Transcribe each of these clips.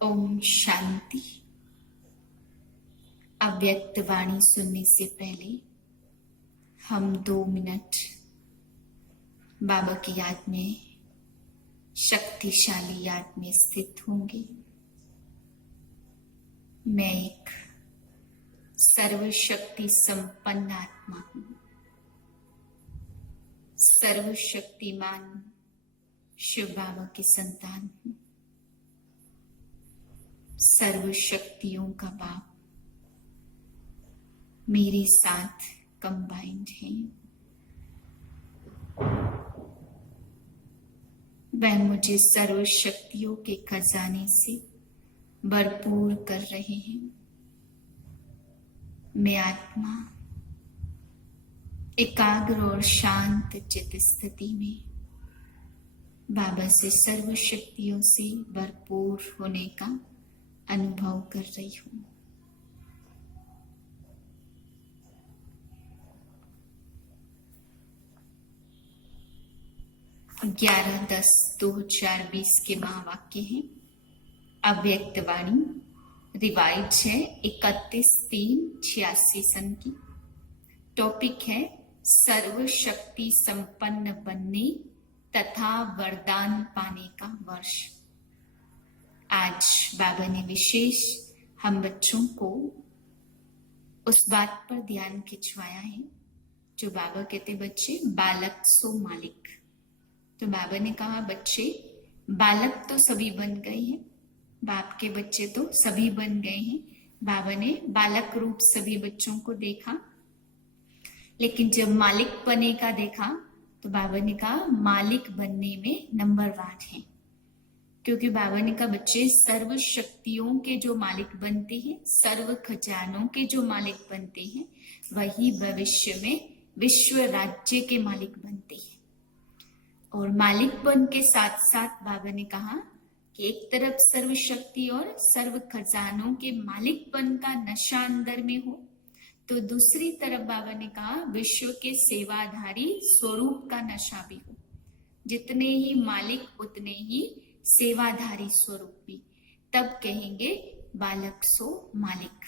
ओम शांति। अव्यक्त वाणी सुनने से पहले हम 2 मिनट बाबा की याद में, शक्तिशाली याद में स्थित होंगे। मैं एक सर्वशक्ति संपन्न आत्मा हूं, सर्वशक्तिमान शिव बाबा की संतान हूं, सर्व शक्तियों का बाप मेरे साथ कंबाइंड है। वह मुझे सर्व शक्तियों के खजाने से भरपूर कर रहे हैं। मैं आत्मा एकाग्र और शांत चित स्थिति में बाबा से सर्व शक्तियों से भरपूर होने का अनुभव कर रही हूं। ग्यारह 10/2020 के महावाक्य हैं। अव्यक्त वाणी रिवाइज है 31/3/86 सन की। टॉपिक है सर्व शक्ति संपन्न बनने तथा वरदान पाने का वर्ष। आज बाबा ने विशेष हम बच्चों को उस बात पर ध्यान खिंचवाया है जो बाबा कहते बच्चे बालक सो मालिक। तो बाबा ने कहा बच्चे बालक तो सभी बन गए हैं, बाप के बच्चे तो सभी बन गए हैं। बाबा ने बालक रूप सभी बच्चों को देखा, लेकिन जब मालिक बने का देखा तो बाबा ने कहा मालिक बनने में नंबरवार है। क्योंकि बाबा ने कहा बच्चे सर्व शक्तियों के जो मालिक बनते हैं, सर्व खजानों के जो मालिक बनते हैं, वही भविष्य में विश्व राज्य के मालिक बनते हैं। और मालिक बन के साथ साथ बाबा ने कहा कि एक तरफ सर्व शक्ति और सर्व खजानों के मालिक बन का नशा अंदर में हो, तो दूसरी तरफ बाबा ने कहा विश्व के सेवाधारी स्वरूप का नशा भी हो। जितने ही मालिक उतने ही सेवाधारी स्वरूप भी, तब कहेंगे बालक सो मालिक।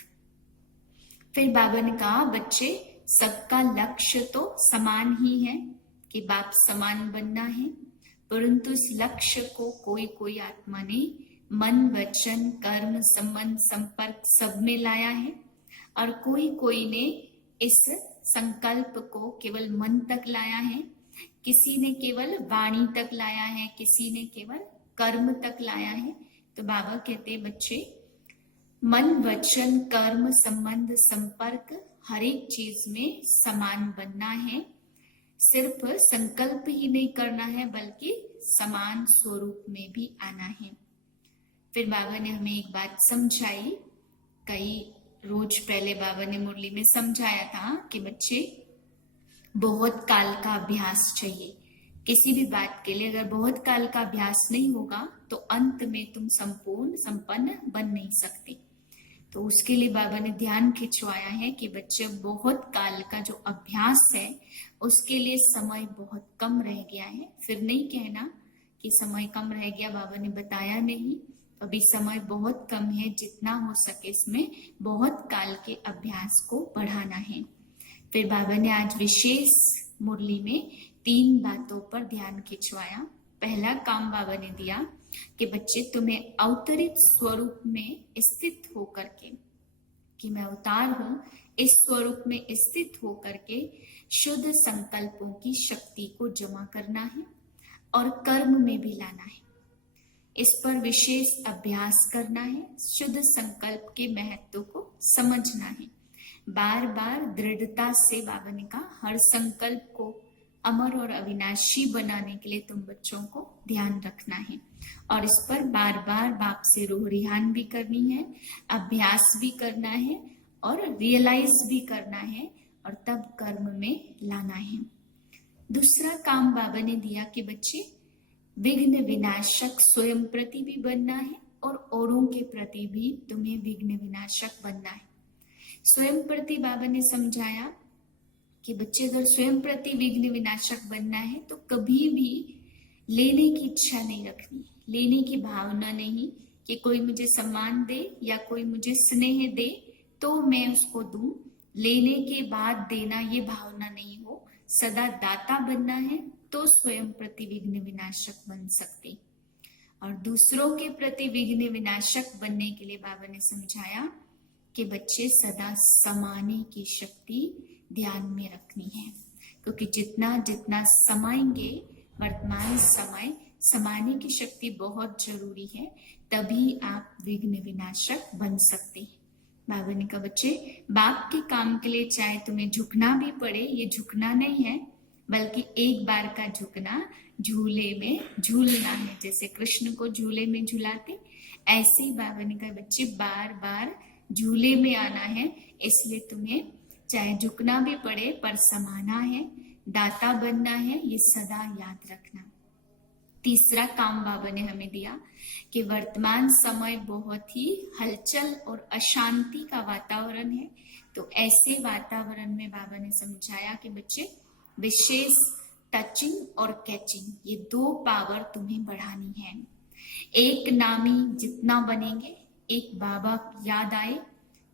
फिर बाबा ने कहा बच्चे सबका लक्ष्य तो समान ही है कि बाप समान बनना है, परंतु इस लक्ष्य को कोई कोई आत्मा ने मन वचन कर्म संबंध संपर्क सब में लाया है, और कोई कोई ने इस संकल्प को केवल मन तक लाया है, किसी ने केवल वाणी तक लाया है, किसी ने केवल कर्म तक लाया है। तो बाबा कहते बच्चे मन वचन कर्म संबंध संपर्क हर एक चीज में समान बनना है। सिर्फ संकल्प ही नहीं करना है, बल्कि समान स्वरूप में भी आना है। फिर बाबा ने हमें एक बात समझाई, कई रोज पहले बाबा ने मुरली में समझाया था कि बच्चे बहुत काल का अभ्यास चाहिए। किसी भी बात के लिए अगर बहुत काल का अभ्यास नहीं होगा तो अंत में तुम संपूर्ण संपन्न बन नहीं सकते। तो उसके लिए बाबा ने ध्यान खिंचवाया है कि बच्चे बहुत काल का जो अभ्यास है उसके लिए समय बहुत कम रह गया है। फिर नहीं कहना कि समय कम रह गया, बाबा ने बताया नहीं, अभी समय बहुत कम है। जितना हो सके इसमें बहुत काल के अभ्यास को बढ़ाना है। फिर बाबा ने आज विशेष मुरली में 3 बातों पर ध्यान खिंचवाया। पहला काम बाबा ने दिया कि बच्चे तुम्हें अवतरित स्वरूप में स्थित होकर के, कि मैं अवतार हूं, इस स्वरूप में स्थित होकर के शुद्ध संकल्पों की शक्ति को जमा करना है और कर्म में भी लाना है। इस पर विशेष अभ्यास करना है, शुद्ध संकल्प के महत्व को समझना है। बार बार दृढ़ता से बाबा ने कहा हर संकल्प को अमर और अविनाशी बनाने के लिए तुम बच्चों को ध्यान रखना है, और इस पर बार बार बाप से रूह रिहान भी करनी है, अभ्यास भी करना है और रियलाइज भी करना है, और तब कर्म में लाना है। दूसरा काम बाबा ने दिया कि बच्चे विघ्न विनाशक स्वयं प्रति भी बनना है और औरों के प्रति भी तुम्हें विघ्न विनाशक बनना है। स्वयं प्रति बाबा ने समझाया कि बच्चे अगर स्वयं प्रति विघ्न विनाशक बनना है तो कभी भी लेने की इच्छा नहीं रखनी, लेने की भावना नहीं, कि कोई मुझे सम्मान दे या कोई मुझे स्नेह दे तो मैं उसको दूं, लेने के बाद देना ये भावना नहीं हो, सदा दाता बनना है तो स्वयं प्रति विघ्न विनाशक बन सकते। और दूसरों के प्रति विघ्न विनाशक बनने के लिए बाबा ने समझाया कि बच्चे सदा समाने की शक्ति ध्यान में रखनी है, क्योंकि जितना जितना समाएंगे, वर्तमान समय समाने की शक्ति बहुत जरूरी है, तभी आप विघ्न विनाशक बन सकते हैं। बाबा ने कहा बच्चे, बाप के काम के लिए चाहे तुम्हें झुकना भी पड़े, ये झुकना नहीं है बल्कि एक बार का झुकना झूले में झूलना है। जैसे कृष्ण को झूले में झुलाते, ऐसे ही बाबा ने कहा बच्चे बार बार झूले में आना है, इसलिए तुम्हें चाहे झुकना भी पड़े पर समाना है, दाता बनना है, ये सदा याद रखना। तीसरा काम बाबा ने हमें दिया कि वर्तमान समय बहुत ही हलचल और अशांति का वातावरण है, तो ऐसे वातावरण में बाबा ने समझाया कि बच्चे विशेष टचिंग और कैचिंग, ये दो पावर तुम्हें बढ़ानी है। एक नामी जितना बनेंगे, एक बाबा याद आए,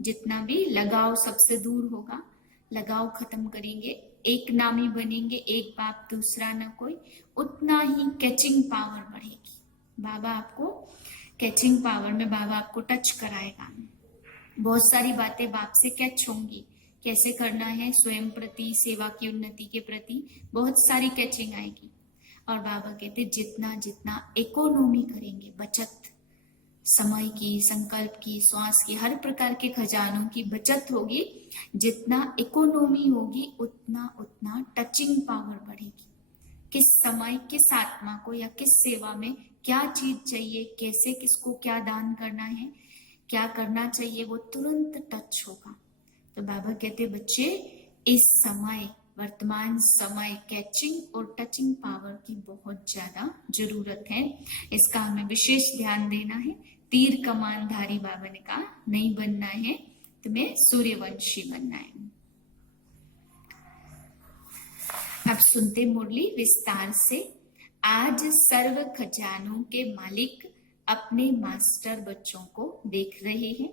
जितना भी लगाव सबसे दूर होगा, लगाव खत्म करेंगे, एक नामी बनेंगे, एक बाप दूसरा न कोई, उतना ही कैचिंग पावर बढ़ेगी। बाबा आपको कैचिंग पावर में बाबा आपको टच कराएगा। बहुत सारी बातें बाप से कैच होंगी, कैसे करना है स्वयं प्रति, सेवा की उन्नति के प्रति बहुत सारी कैचिंग आएगी। और बाबा कहते जितना जितना इकोनॉमी करेंगे, बचत, समय की, संकल्प की, श्वास की, हर प्रकार के खजानों की बचत होगी, जितना इकोनॉमी होगी उतना उतना टचिंग पावर बढ़ेगी। किस समय, किस आत्मा को या किस सेवा में क्या चीज चाहिए, कैसे किसको क्या दान करना है, क्या करना चाहिए, वो तुरंत टच होगा। तो बाबा कहते बच्चे इस समय, वर्तमान समय कैचिंग और टचिंग पावर की बहुत ज्यादा जरूरत है, इसका हमें विशेष ध्यान देना है। तीर कमानधारी बाबा ने कहा नहीं बनना है, तुम्हें सूर्यवंशी बनना है। अब सुनते मुरली विस्तार से। आज सर्व खजानों के मालिक अपने मास्टर बच्चों को देख रहे हैं।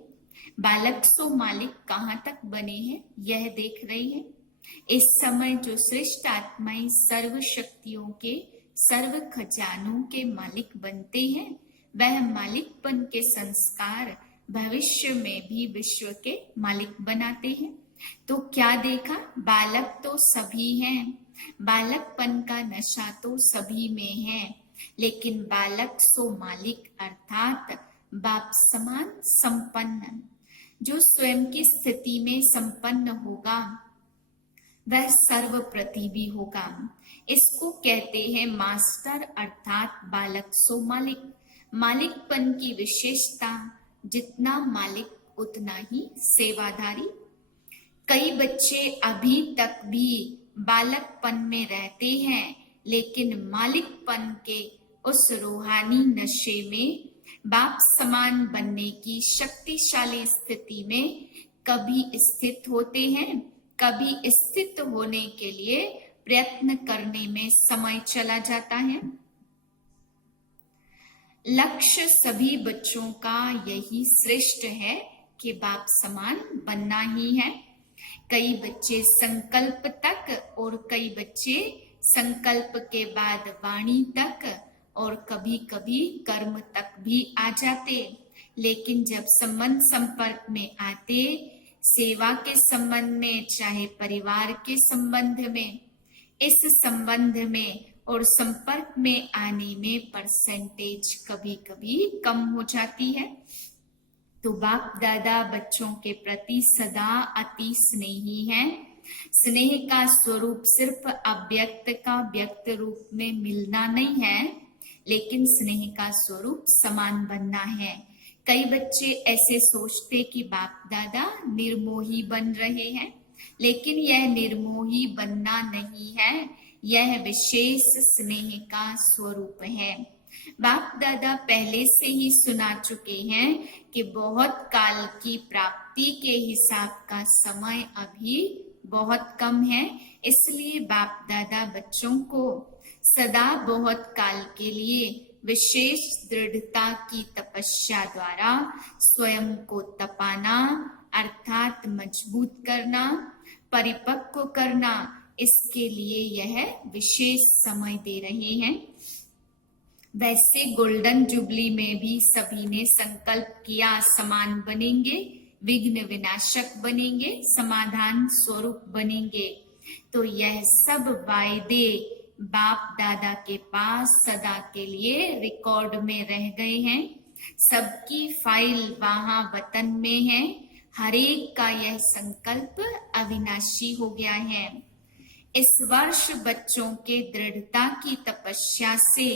बालक सो मालिक कहाँ तक बने हैं यह देख रहे हैं। इस समय जो श्रेष्ठ आत्माएं सर्व शक्तियों के, सर्व खजानों के मालिक बनते हैं, वह मालिकपन के संस्कार भविष्य में भी विश्व के मालिक बनाते हैं। तो क्या देखा, बालक तो सभी हैं, बालकपन का नशा तो सभी में है, लेकिन बालक सो मालिक अर्थात बाप समान संपन्न, जो स्वयं की स्थिति में संपन्न होगा वह सर्वप्रति भी होगा। इसको कहते हैं मास्टर अर्थात बालक सो मालिक। मालिकपन की विशेषता, जितना मालिक उतना ही सेवाधारी। कई बच्चे अभी तक भी बालकपन में रहते हैं, लेकिन मालिकपन के उस रूहानी नशे में, बाप समान बनने की शक्तिशाली स्थिति में कभी स्थित होते हैं, कभी स्थित होने के लिए प्रयत्न करने में समय चला जाता है। लक्ष्य सभी बच्चों का यही श्रेष्ठ है कि बाप समान बनना ही है। कई बच्चे संकल्प तक और कई बच्चे संकल्प के बाद वाणी तक और कभी कभी कर्म तक भी आ जाते, लेकिन जब संबंध संपर्क में आते, सेवा के संबंध में चाहे परिवार के संबंध में, इस संबंध में और संपर्क में आने में परसेंटेज कभी कभी कम हो जाती है। तो बाप दादा बच्चों के प्रति सदा अति स्नेही है। स्नेह का स्वरूप सिर्फ अव्यक्त का व्यक्त रूप में मिलना नहीं है, लेकिन स्नेह का स्वरूप समान बनना है। कई बच्चे ऐसे सोचते कि बाप दादा निर्मोही बन रहे हैं, लेकिन यह निर्मोही बनना नहीं है, यह विशेष स्नेह का स्वरूप है। बाप दादा पहले से ही सुना चुके हैं कि बहुत काल की प्राप्ति के हिसाब का समय अभी बहुत कम है, इसलिए बाप दादा बच्चों को सदा बहुत काल के लिए विशेष दृढ़ता की तपस्या द्वारा स्वयं को तपाना अर्थात मजबूत करना, परिपक्व करना, इसके लिए यह विशेष समय दे रहे हैं। वैसे गोल्डन जुबली में भी सभी ने संकल्प किया समान बनेंगे, विघ्न विनाशक बनेंगे, समाधान स्वरूप बनेंगे। तो यह सब वायदे बाप दादा के पास सदा के लिए रिकॉर्ड में रह गए हैं। सबकी फाइल वहां वतन में है। हर एक का यह संकल्प अविनाशी हो गया है। इस वर्ष बच्चों के दृढ़ता की तपस्या से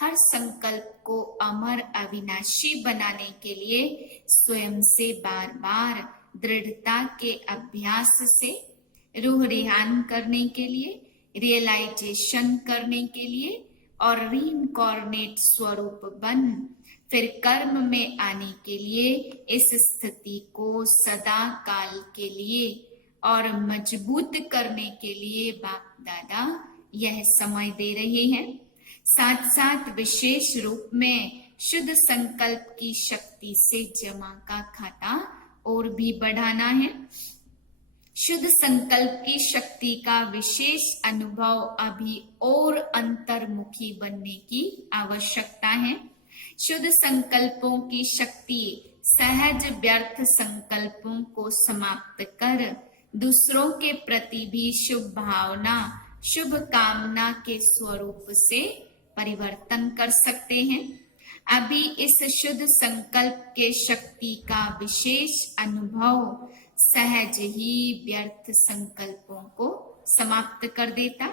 हर संकल्प को अमर अविनाशी बनाने के लिए स्वयं से बार बार दृढ़ता के अभ्यास से रूह रिहान करने के लिए, रियलाइजेशन करने के लिए और रीइंकॉर्नेट स्वरूप बन फिर कर्म में आने के लिए इस स्थिति को सदा काल के लिए और मजबूत करने के लिए बाप दादा यह समय दे रहे हैं। साथ साथ विशेष रूप में शुद्ध संकल्प की शक्ति से जमा का खाता और भी बढ़ाना है। शुद्ध संकल्प की शक्ति का विशेष अनुभव अभी और अंतर्मुखी बनने की आवश्यकता है। शुद्ध संकल्पों की शक्ति सहज व्यर्थ संकल्पों को समाप्त कर दूसरों के प्रति भी शुभ भावना, शुभ कामना के स्वरूप से परिवर्तन कर सकते हैं। अभी इस शुद्ध संकल्प के शक्ति का विशेष अनुभव सहज ही व्यर्थ संकल्पों को समाप्त कर देता।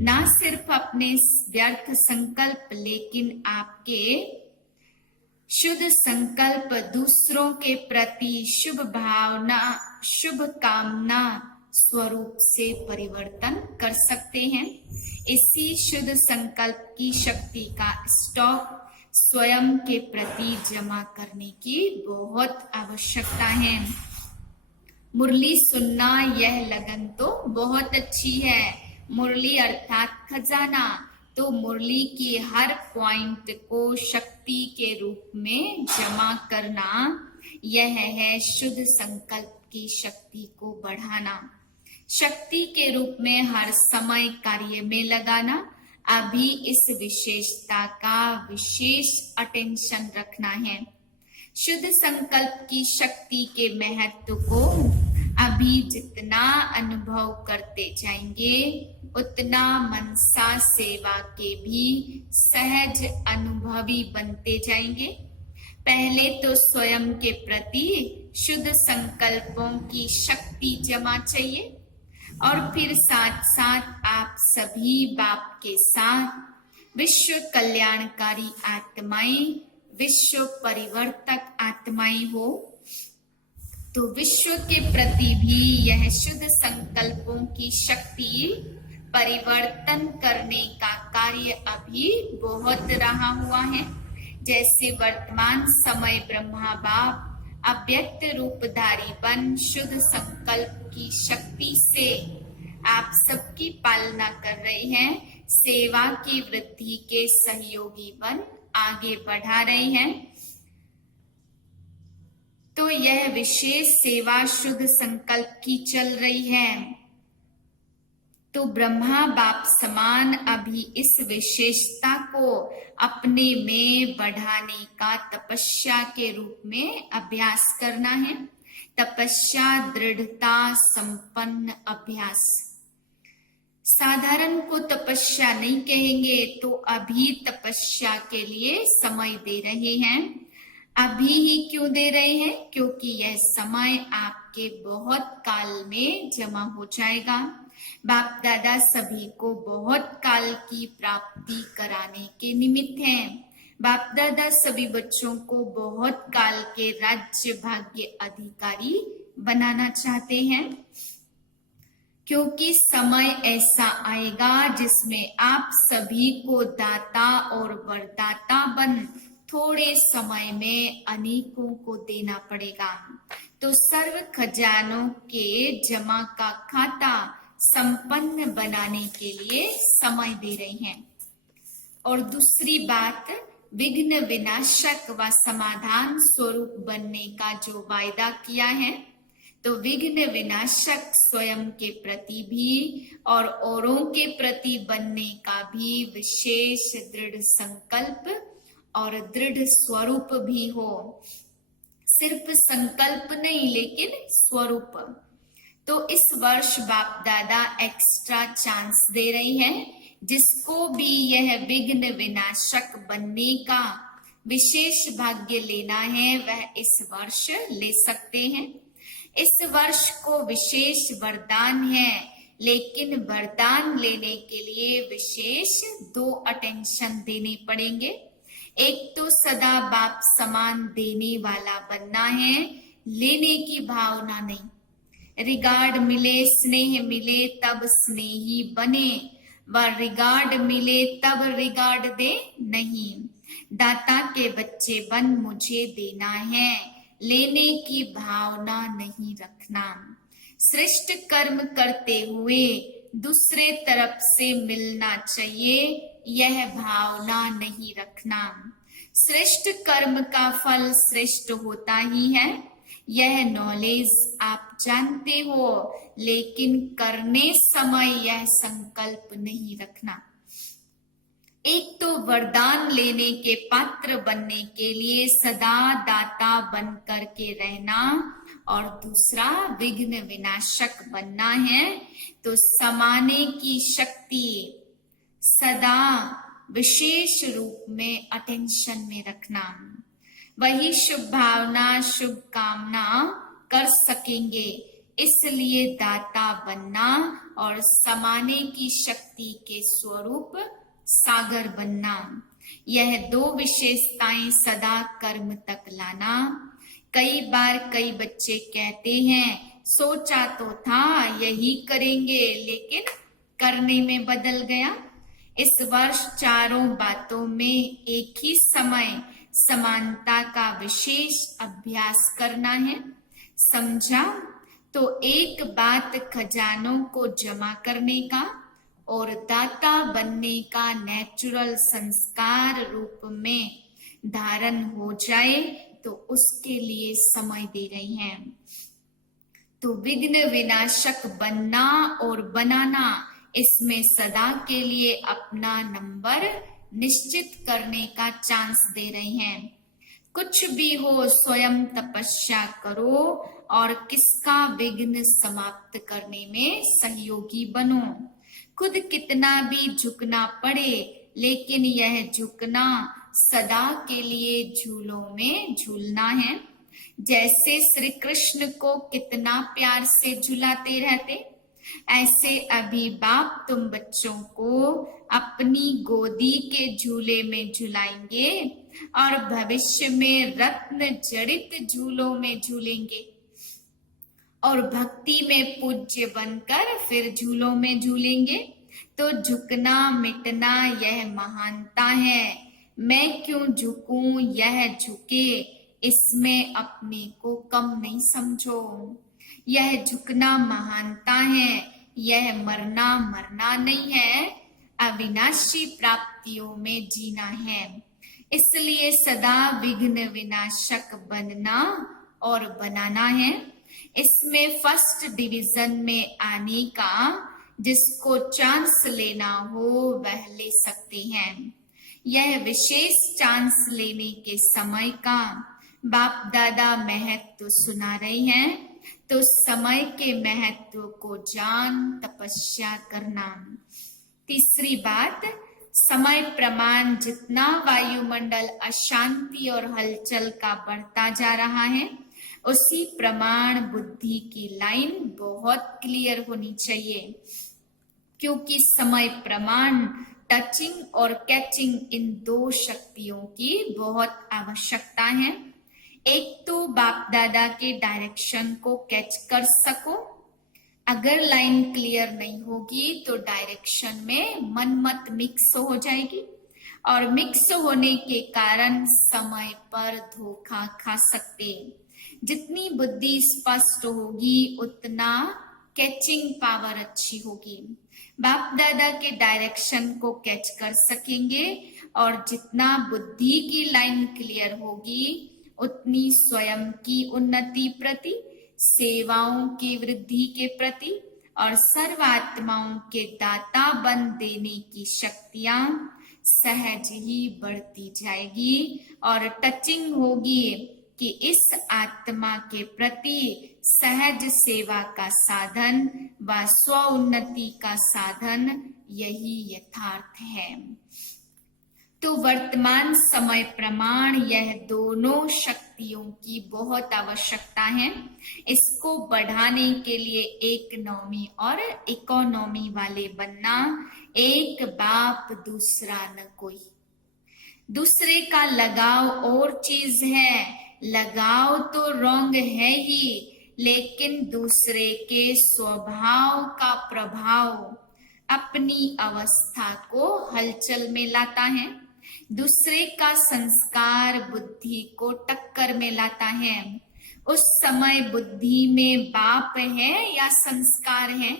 ना सिर्फ अपने व्यर्थ संकल्प लेकिन आपके शुद्ध संकल्प दूसरों के प्रति शुभ भावना, शुभ कामना स्वरूप से परिवर्तन कर सकते हैं। इसी शुद्ध संकल्प की शक्ति का स्टॉक स्वयं के प्रति जमा करने की बहुत आवश्यकता है। मुरली सुनना यह लगन तो बहुत अच्छी है। मुरली अर्थात खजाना, तो मुरली की हर पॉइंट को शक्ति के रूप में जमा करना, यह है शुद्ध संकल्प की शक्ति को बढ़ाना, शक्ति के रूप में हर समय कार्य में लगाना। अभी इस विशेषता का विशेष अटेंशन रखना है। शुद्ध संकल्प की शक्ति के महत्व को अभी जितना अनुभव करते जाएंगे उतना मनसा सेवा के भी सहज अनुभवी बनते जाएंगे। पहले तो स्वयं के प्रति शुद्ध संकल्पों की शक्ति जमा चाहिए और फिर साथ साथ आप सभी बाप के साथ विश्व कल्याणकारी आत्माएं, विश्व परिवर्तक आत्माएं हो, तो विश्व के प्रति भी यह शुद्ध संकल्पों की शक्ति परिवर्तन करने का कार्य अभी बहुत रहा हुआ है। जैसे वर्तमान समय ब्रह्मा बाप अव्यक्त रूपधारी बन शुद्ध संकल्प की शक्ति से आप सबकी पालना कर रहे हैं, सेवा की वृद्धि के सहयोगी बन आगे बढ़ा रहे हैं। तो यह विशेष सेवा शुद्ध संकल्प की चल रही है। तो ब्रह्मा बाप समान अभी इस विशेषता को अपने में बढ़ाने का तपस्या के रूप में अभ्यास करना है। तपस्या दृढ़ता संपन्न अभ्यास। साधारण को तपस्या नहीं कहेंगे, तो अभी तपस्या के लिए समय दे रहे हैं। अभी ही क्यों दे रहे हैं? क्योंकि यह समय आपके बहुत काल में जमा हो जाएगा। बाप दादा सभी को बहुत काल की प्राप्ति कराने के निमित्त हैं। बाप दादा सभी बच्चों को बहुत काल के राज्य भाग्य अधिकारी बनाना चाहते हैं, क्योंकि समय ऐसा आएगा जिसमें आप सभी को दाता और वरदाता बन थोड़े समय में अनेकों को देना पड़ेगा। तो सर्व खजानों के जमा का खाता संपन्न बनाने के लिए समय दे रहे हैं। और दूसरी बात, विघ्न विनाशक व समाधान स्वरूप बनने का जो वायदा किया है, तो विघ्न विनाशक स्वयं के प्रति भी और औरों के प्रति बनने का भी विशेष दृढ़ संकल्प और दृढ़ स्वरूप भी हो। सिर्फ संकल्प नहीं, लेकिन स्वरूप। तो इस वर्ष बाप दादा एक्स्ट्रा चांस दे रही हैं, जिसको भी यह विघ्न विनाशक बनने का विशेष भाग्य लेना है वह इस वर्ष ले सकते हैं। इस वर्ष को विशेष वरदान है, लेकिन वरदान लेने के लिए विशेष 2 अटेंशन देने पड़ेंगे। एक तो सदा बाप समान देने वाला बनना है, लेने की भावना नहीं। रिगार्ड मिले, स्नेह मिले तब स्नेही बने, व रिगार्ड मिले तब रिगार्ड दे नहीं। दाता के बच्चे बन मुझे देना है, लेने की भावना नहीं रखना। श्रेष्ठ कर्म करते हुए दूसरे तरफ से मिलना चाहिए, यह भावना नहीं रखना। श्रेष्ठ कर्म का फल श्रेष्ठ होता ही है, यह नॉलेज आप जानते हो, लेकिन करने समय यह संकल्प नहीं रखना। एक तो वरदान लेने के पात्र बनने के लिए सदा दाता बन करके रहना, और दूसरा विघ्न विनाशक बनना है, तो समाने की शक्ति सदा विशेष रूप में अटेंशन में रखना। वही शुभ भावना, शुभ कामना कर सकेंगे। इसलिए दाता बनना और समाने की शक्ति के स्वरूप सागर बनना, यह 2 विशेषताएं सदा कर्म तक लाना। कई बार कई बच्चे कहते हैं सोचा तो था यही करेंगे, लेकिन करने में बदल गया। इस वर्ष चारों बातों में एक ही समय समानता का विशेष अभ्यास करना है। समझा? तो एक बात खजानों को जमा करने का और दाता बनने का नेचुरल संस्कार रूप में धारण हो जाए, तो उसके लिए समय दे रही हैं। तो विघ्न विनाशक बनना और बनाना, इसमें सदा के लिए अपना नंबर निश्चित करने का चांस दे रही हैं। कुछ भी हो स्वयं तपस्या करो और किसका विघ्न समाप्त करने में सहयोगी बनो। खुद कितना भी झुकना पड़े, लेकिन यह झुकना सदा के लिए झूलों में झूलना है। जैसे श्री कृष्ण को कितना प्यार से झुलाते रहते, ऐसे अभी बाप तुम बच्चों को अपनी गोदी के झूले में झुलाएंगे और भविष्य में रत्न जड़ित झूलों में झूलेंगे, और भक्ति में पूज्य बनकर फिर झूलों में झूलेंगे। तो झुकना मिटना यह महानता है। मैं क्यों झुकूं, यह झुके, इसमें अपने को कम नहीं समझो। यह झुकना महानता है, यह मरना नहीं है, अविनाशी प्राप्तियों में जीना है। इसलिए सदा विघ्न विनाशक बनना और बनाना है। इसमें फर्स्ट डिवीजन में आने का जिसको चांस लेना हो वह ले सकते हैं। यह विशेष चांस लेने के समय का बाप दादा महत्व सुना रहे हैं, तो समय के महत्व को जान तपस्या करना। तीसरी बात, समय प्रमाण जितना वायुमंडल अशांति और हलचल का बढ़ता जा रहा है, उसी प्रमाण बुद्धि की लाइन बहुत क्लियर होनी चाहिए, क्योंकि समय प्रमाण टचिंग और कैचिंग इन 2 शक्तियों की बहुत आवश्यकता है। एक तो बाप दादा के डायरेक्शन को कैच कर सको। अगर लाइन क्लियर नहीं होगी तो डायरेक्शन में मन मत मिक्स हो जाएगी, और मिक्स होने के कारण समय पर धोखा खा सकते। जितनी बुद्धि स्पष्ट होगी उतना कैचिंग पावर अच्छी होगी, बाप दादा के डायरेक्शन को कैच कर सकेंगे, और जितना बुद्धि की लाइन क्लियर होगी उतनी स्वयं की उन्नति प्रति, सेवाओं की वृद्धि के प्रति और सर्व आत्माओं के दाता बन देने की शक्तियां सहज ही बढ़ती जाएगी, और टचिंग होगी कि इस आत्मा के प्रति सहज सेवा का साधन व स्व उन्नति का साधन यही यथार्थ है। तो वर्तमान समय प्रमाण यह दोनों शक्तियों की बहुत आवश्यकता है। इसको बढ़ाने के लिए इकोनॉमी और इकोनॉमी वाले बनना, एक बाप दूसरा न कोई। दूसरे का लगाव और चीज है, लगाव तो रॉन्ग है ही, लेकिन दूसरे के स्वभाव का प्रभाव अपनी अवस्था को हलचल में लाता है, दूसरे का संस्कार बुद्धि को टक्कर में लाता है। उस समय बुद्धि में बाप है या संस्कार है,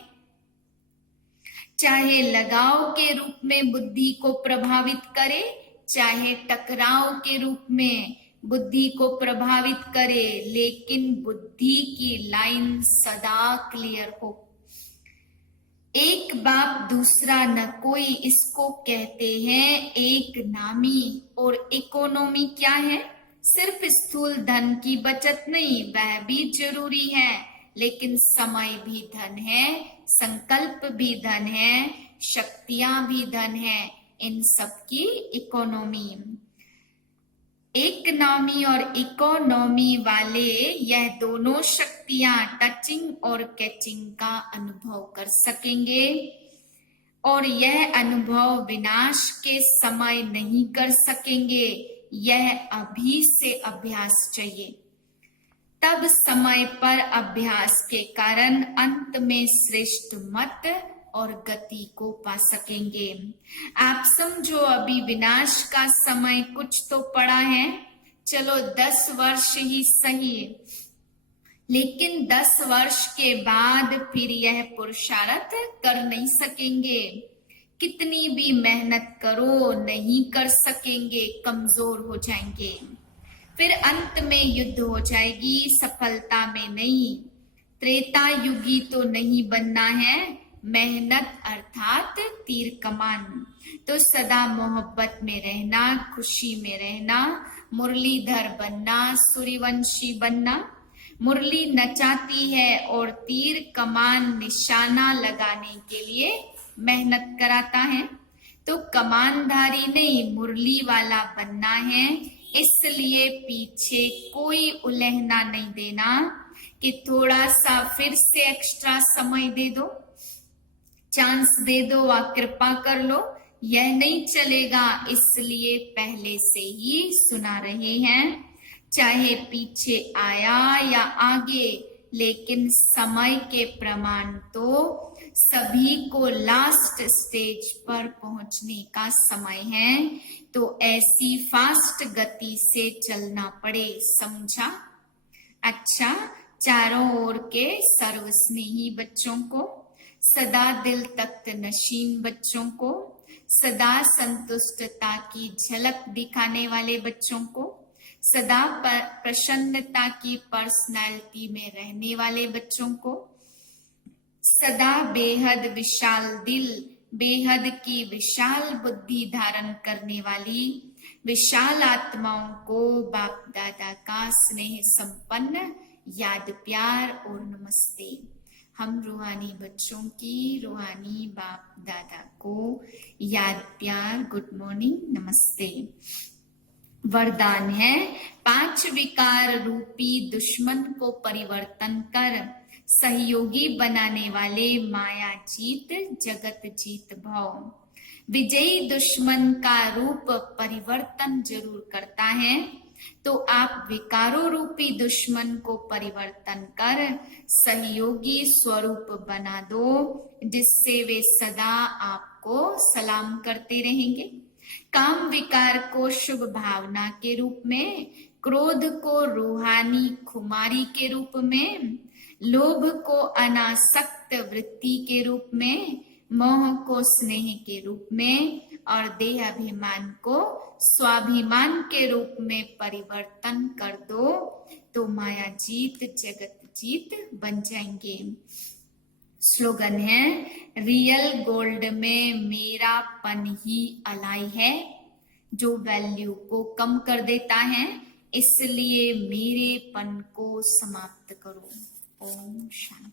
चाहे लगाव के रूप में बुद्धि को प्रभावित करे, चाहे टकराव के रूप में बुद्धि को प्रभावित करे, लेकिन बुद्धि की लाइन सदा क्लियर हो। एक बाप दूसरा न कोई, इसको कहते हैं एक नामी। और इकोनॉमी क्या है? सिर्फ स्थूल धन की बचत नहीं, वह भी जरूरी है, लेकिन समय भी धन है, संकल्प भी धन है, शक्तियां भी धन है, इन सब की इकोनॉमी। एक नामी और इकोनॉमी वाले यह दोनों शक्तियां टचिंग और कैचिंग का अनुभव कर सकेंगे, और यह अनुभव विनाश के समय नहीं कर सकेंगे, यह अभी से अभ्यास चाहिए। तब समय पर अभ्यास के कारण अंत में श्रेष्ठ मत और गति को पा सकेंगे। आप समझो अभी विनाश का समय कुछ तो पड़ा है, चलो 10 वर्ष ही सही, लेकिन 10 वर्ष के बाद फिर यह पुरुषार्थ कर नहीं सकेंगे, कितनी भी मेहनत करो नहीं कर सकेंगे, कमजोर हो जाएंगे, फिर अंत में युद्ध हो जाएगी, सफलता में नहीं। त्रेता युगी तो नहीं बनना है, मेहनत अर्थात तीर कमान। तो सदा मोहब्बत में रहना, खुशी में रहना, मुरलीधर बनना, सूर्यवंशी बनना। मुरली नचाती है और तीर कमान निशाना लगाने के लिए मेहनत कराता है, तो कमानधारी नहीं मुरली वाला बनना है। इसलिए पीछे कोई उलझना नहीं देना कि थोड़ा सा फिर से एक्स्ट्रा समय दे दो, चांस दे दो व कृपा कर लो, यह नहीं चलेगा। इसलिए पहले से ही सुना रहे हैं, चाहे पीछे आया या आगे, लेकिन समय के प्रमाण तो सभी को लास्ट स्टेज पर पहुंचने का समय है, तो ऐसी फास्ट गति से चलना पड़े, समझा? अच्छा, चारों ओर के सर्वस्नेही बच्चों को, सदा दिल तख्त नशीन बच्चों को, सदा संतुष्टता की झलक दिखाने वाले बच्चों को, सदा प्रसन्नता की पर्सनालिटी में रहने वाले बच्चों को, सदा बेहद विशाल दिल, बेहद की विशाल बुद्धि धारण करने वाली विशाल आत्माओं को बाप दादा का स्नेह संपन्न याद, प्यार और नमस्ते। हम रूहानी बच्चों की रूहानी बाप दादा को याद, प्यार, गुड मॉर्निंग, नमस्ते। वरदान है, 5 विकार रूपी दुश्मन को परिवर्तन कर सहयोगी बनाने वाले माया जीत जगत जीत भव। विजयी दुश्मन का रूप परिवर्तन जरूर करता है, तो आप विकारों रूपी दुश्मन को परिवर्तन कर सहयोगी स्वरूप बना दो, जिससे वे सदा आपको सलाम करते रहेंगे। काम विकार को शुभ भावना के रूप में, क्रोध को रूहानी खुमारी के रूप में, लोभ को अनासक्त वृत्ति के रूप में, मोह को स्नेह के रूप में और देह अभिमान को स्वाभिमान के रूप में परिवर्तन कर दो तो माया जीत जगत जीत बन जाएंगे। स्लोगन है, रियल गोल्ड में मेरापन ही अलाई है, जो वैल्यू को कम कर देता है, इसलिए मेरेपन को समाप्त करो। ओम शांति।